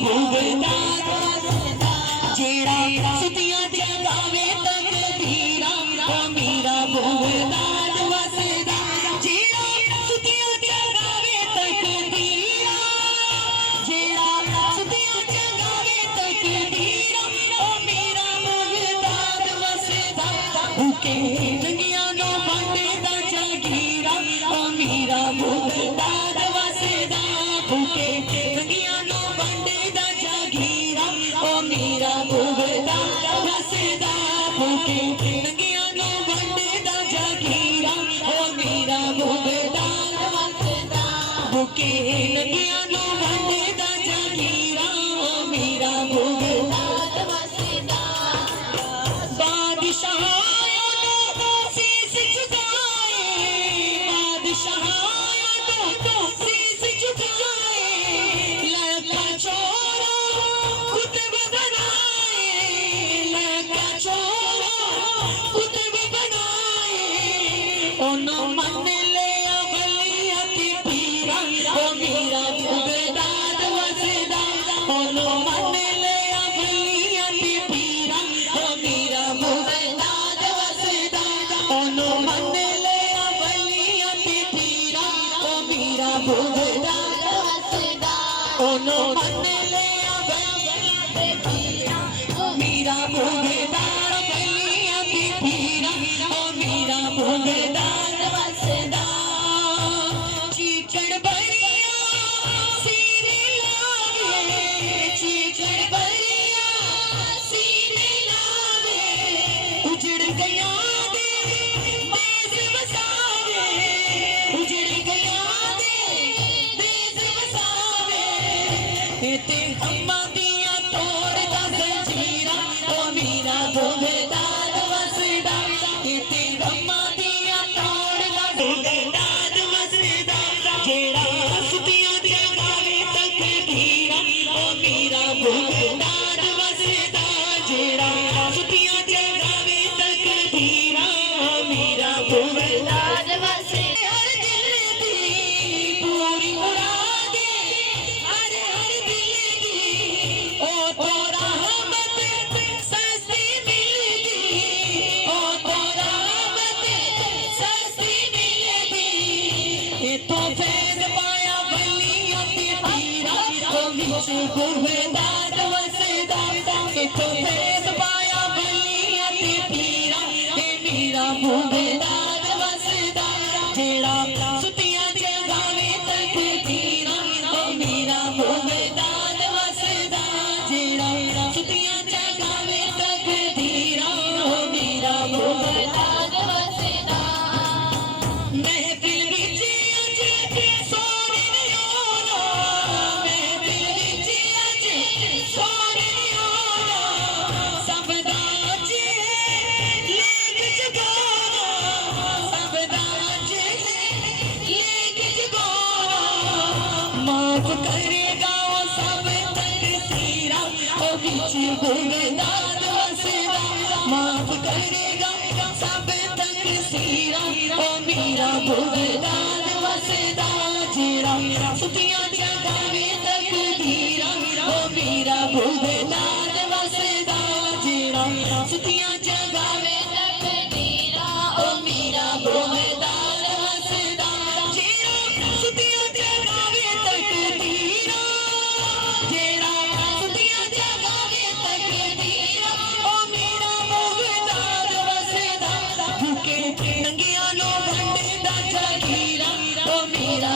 भुगदार जेड़ा सुतियां जगावे तकदीरा ओ मेरा भुगदार वसदा जेड़ा सुतियां जगावे तकदीरा जेड़ा सुतियां जगावे तकदीरा ओ मेरा भुगदार वसदा भूखे नंगियां नो वंडदा जागीरा ओ मेरा भुगदार वसदा भूखे नंगियां नो वंडदा जागीरा ओ मेरा भुगदार वसदा भूखे नंगियां नो वंडदा जागीरा ओ मेरा भुगदार वसदा भूखे नंगियां नो वंडदा जागीरा ओ मेरा भुगदार वसदा बादशाह शीश झुकाए बादशाह शीश झुकाए लड़का छोरा कुतुब बनाए लड़का छोरा कुतुब बनाए ओनो मन ले अवलियत पीरा ओ मेरा भुगदार वसदा ओनो मन ले अवलियत पीरा ओ मेरा भुगदार वसदा ओनो मन ले अवलियत पीरा ओ मेरा भुगदार वसदा ओनो मन ले अवलियत पीरा ओ मेरा भुगदार अवलियत पीरा ओ मेरा भुगदार वसदा चीचड़ बरिया सीने लावे चीचड़ बरिया सीने लावे उजड़ गया दे देश बसावे उजड़ गया दे देश बसावे ते अम्मा दिया तोड़दा जंजीरा ओ मेरा भुगदार वसदा ते अम्मा दिया तोड़दा भुगदार वसदा जेड़ा सुतियां जगावे तकदीरा ओ मेरा भुगदार वसदा जेड़ा सुतियां जगावे तकदीरा ओ मेरा भुगदार वसदा हर दिल दी पूरी उड़ा दे हर दिल दी ओ तो रहमत सस्ती मिलदी ओ तो रहमत सस्ती मिलदी ए तो फैज पाया वलियत पीरा ओ विच भुगदार वसदा ए तो फैज पाया वलियत पीरा ए मेरा भुगदार वसदा जेड़ा सुतियां जगावे तकदीरा ओ मेरा भुगदार वसदा जेड़ा सुतियां जगावे तकदीरा ओ मेरा भुगदार वसदा महफिल विच अज सोने नियोना महफिल विच अज सोने नियोना सबदा अज लेक जगाना सबदा अज लेक जगाना माफ करेगा वो सब तकसीरा ओ विच भुगदार वसदा माफ करेगा सब तकसीरा ओ मेरा भुगदार वसदा जेड़ा सुतियां जगावे तकदीरा ओ मेरा भुगदार वसदा जेड़ा सुतियां जगावे तकदीरा ओ मेरा भुगदार वसदा जेड़ा सुतियां जगावे तकदीरा जेड़ा सुतियां जगावे तकदीरा ओ मेरा भुगदार वसदा भूखे नंगियां नो वंडदा जागीरा ओ मेरा